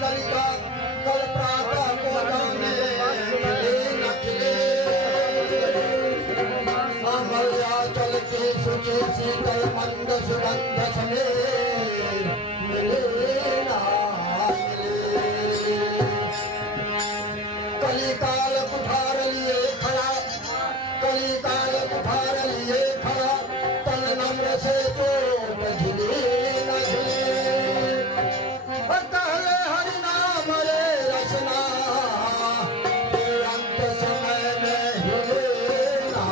कलिका कल प्रातः को जाने खिले न खिले अमल्या जल के सुचे शीतल मंद सुगंध समे मिले ना मिले कलिकाल कुठार लिए खड़ा कलिकाल कुठार लिए खड़ा तन नम्र से तो झिले न झिले कहले हरि नाम रे रचना अंत समय में हिले ना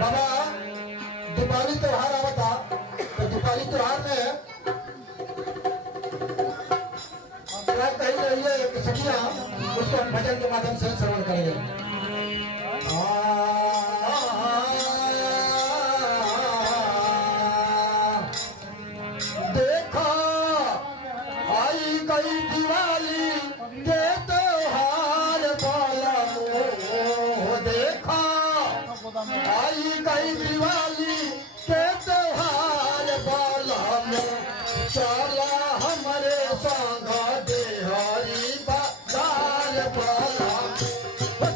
बाबा दीपावली त्योहार आवा था तो दीपावली त्योहार में कही रही है एक सखियां उसको हम भजन के माध्यम से श्रवण करेंगे। देखा आई गई दिवाली के त्योहार वाला मोह देखा आई गई दिवाली के त्योहार वाला मोह चला हमारे संग देहरी बाजार वाला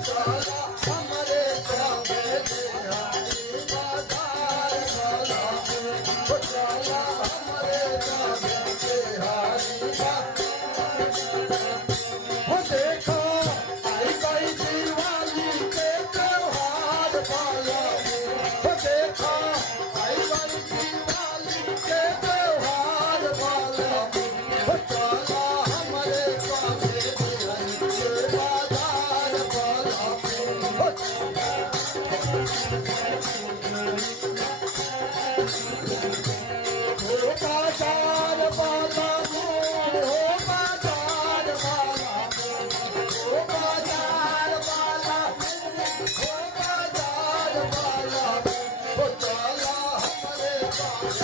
चला हमारे संग देहरी बाजार वाला चला हमारे संग देहरी देखो आई गई दिवाली के त्योहार वाला देखो आई गई दिवाली के त्योहार वाला चला हमारे संग देहरी बाजार वाला हो बाजार वाला हो बाजार वाला हो बाजार वाला हो चला हमारे संग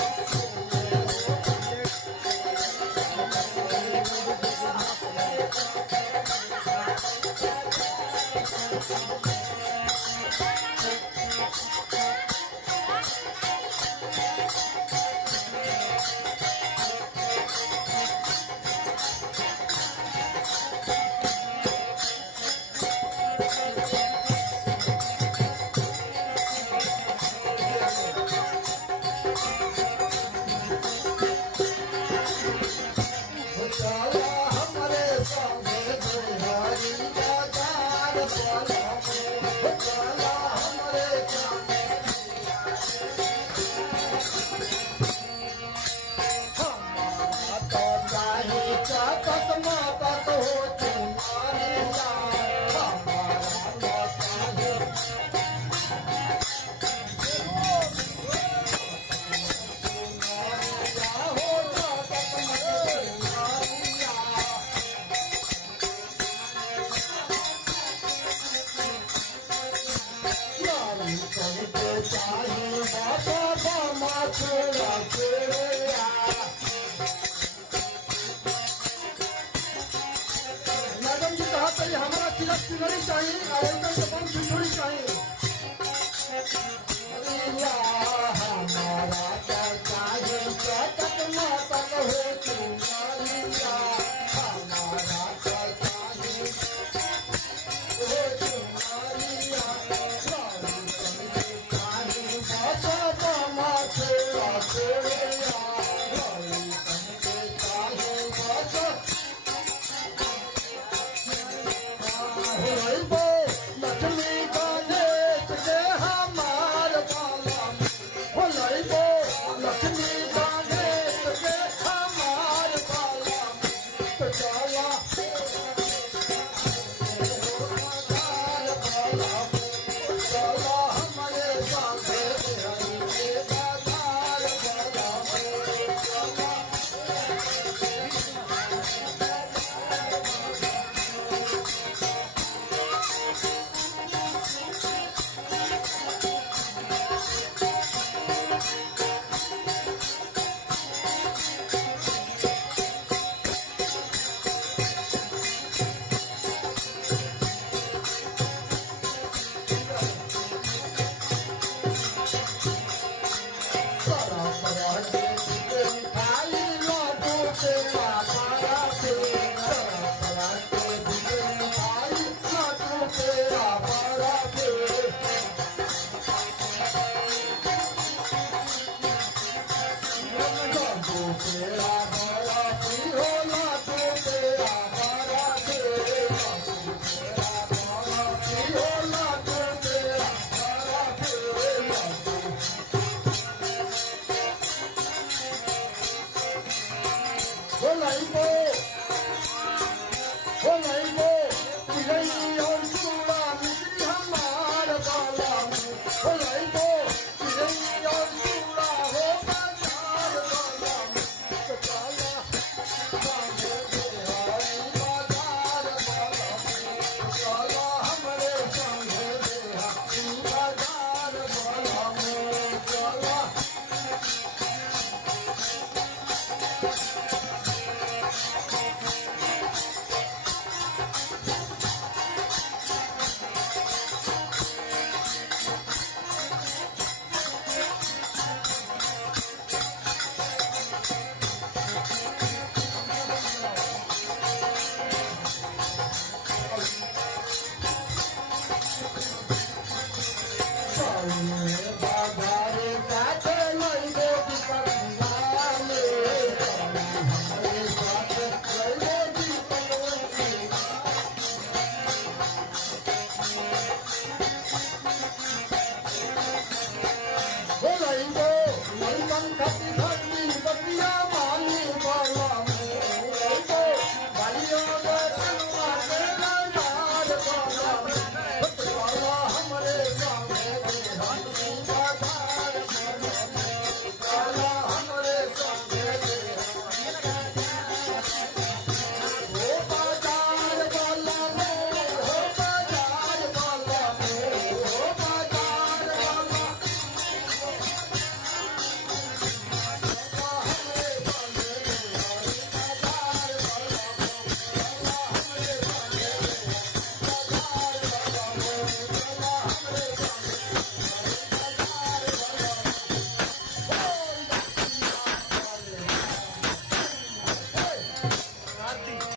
चला हमारे संग देहरी बाजार वाला चला हमारे संग हमारा तो नहीं चाहत मातत हो तुम्हारी यार हमारा तो नहीं हो चाहत चाहिए बाबा माछोड़ा तेरा मैडम जी कहा था हमारा तिलक तिलड़ी चाहिए और एकदम से बम छिछोड़ी चाहिए हमारा चाहिए क्या तक ना तक हो तुम